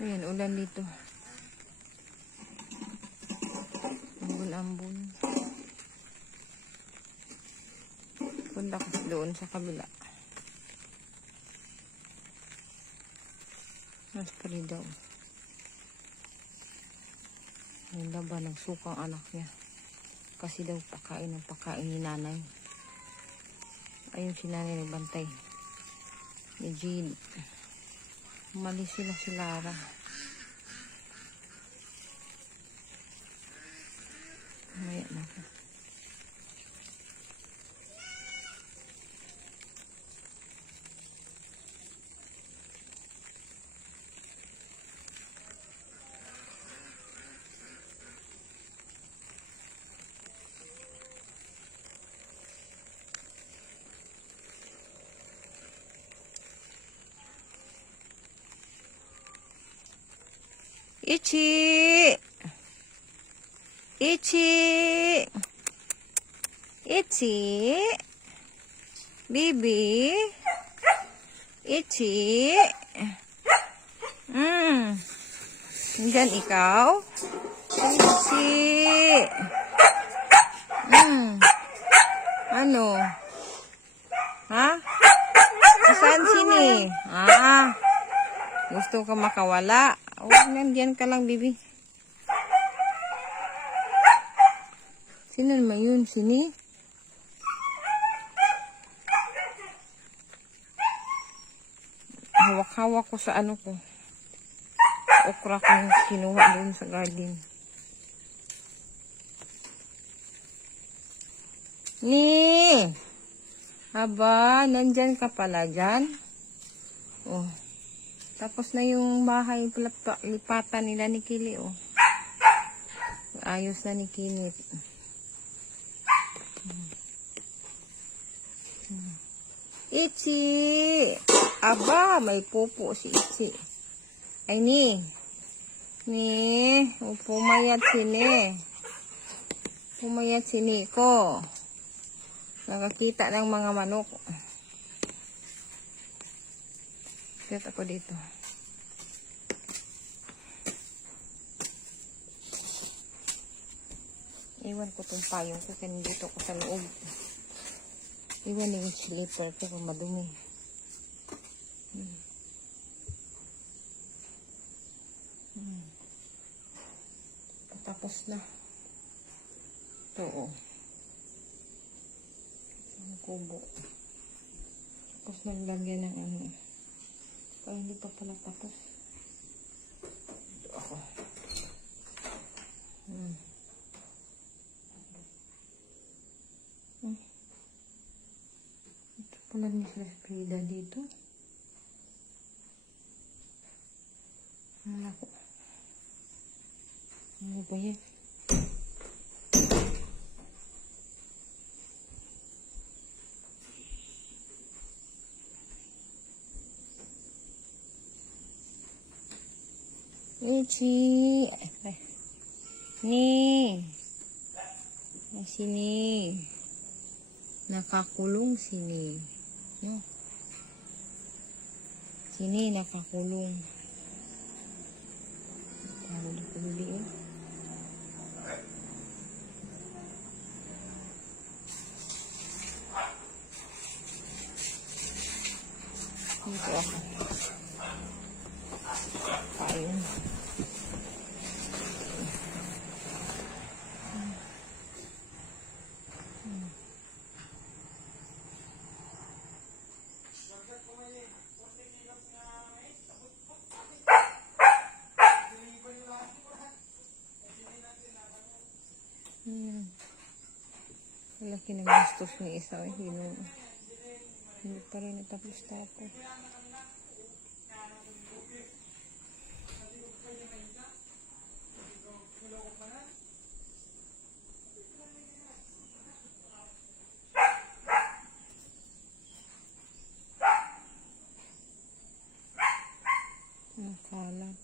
Ayan, ulan dito. Ambon-ambon. Punta ko doon sa kabila. Raspberry daw. Ayun daw ba, nagsukang anak niya. Kasi daw pakain ng pakain ni nanay. Ayun si nanay nagbantay. Ni Jean. Umalis sila si Lara. Maya na ako. Ichi! Ichi! Ichi! Bibi! Ichi! Diyan ikaw? Ichi! Ano? Ha? Saan sini? Gusto ka makawala? Nandiyan ka lang, bibi. Sino naman yun? Sini? Hawak-hawak ko sa ano ko. Okra ko yung kinuha doon sa garden. Ni! Aba, nandyan ka pala dyan. Oh. Tapos na yung bahay lipatan nila ni Kili, oh. Ayos na ni Kinit. Ichi! Aba, may pupo si Ichi. Ay, ni. Pumayat sini. Pumayat sini ko. Nakakita ng mga manok. Kaya ako dito. Iwan ko itong payong ko. Kaya dito ko sa loob. Iwan yung slipper ko kung madumi. Tapos na. Ito, oh. Ang kubo. Tapos naglagyan ng ano. Ay, hindi pa pala tapos. Ito ako. Ito pala ni Frida dito. Ano ko? Ano ba yan? Ichi. Ni. Sini. Nakakulong sini. No? Sini nakakulong. Tawag na kulili, eh. Dito ako. Ayun. Laki ng gastos ni isa. Hindi pa rin natapos-tapos. Nakalat.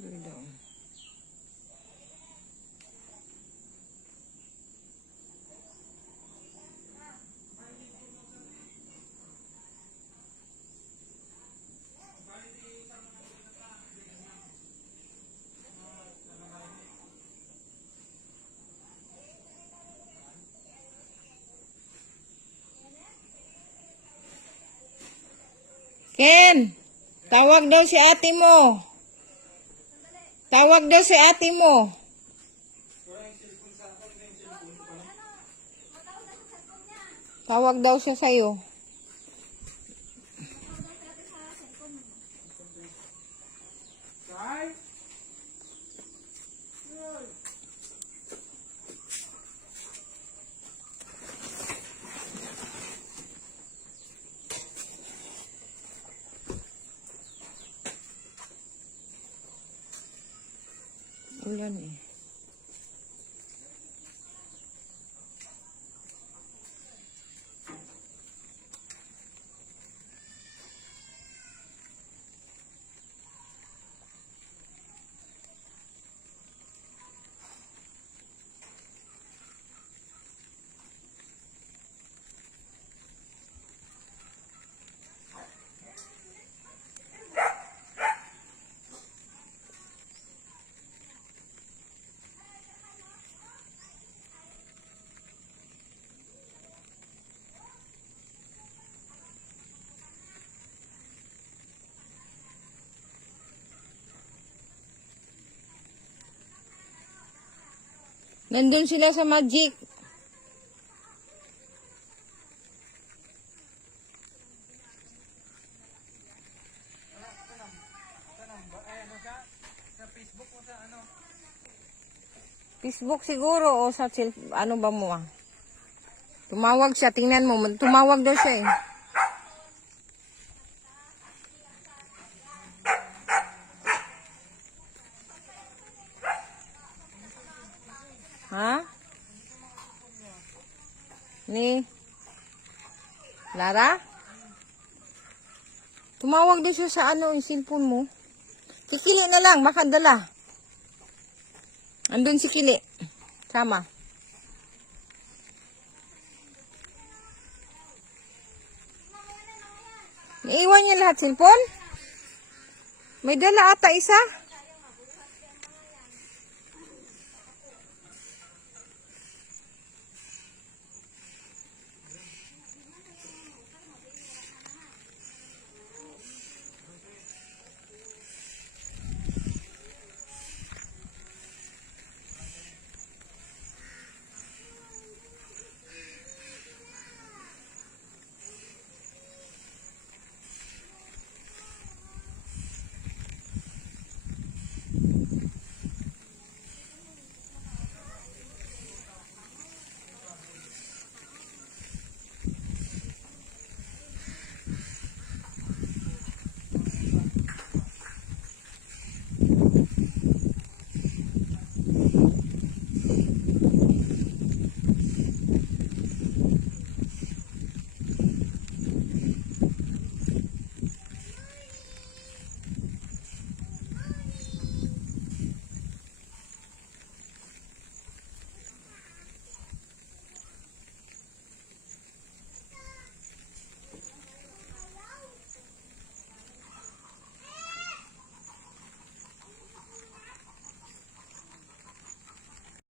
Doon. Ken, tawag daw si ate mo. Tawag daw si ate mo. Tawag daw siya sa'yo. Ulan eh. Nandun sila sa Magic. Facebook siguro o sa ano ba mo ah? Tumawag siya, tingnan mo, tumawag daw siya eh. Ha? Ni Lara? Tumawag din siya sa ano, yung cellphone mo. Kikili na lang, baka dala. Andun si Kili. Sama. Naiwan niya lahat cellphone? May dala ata isa.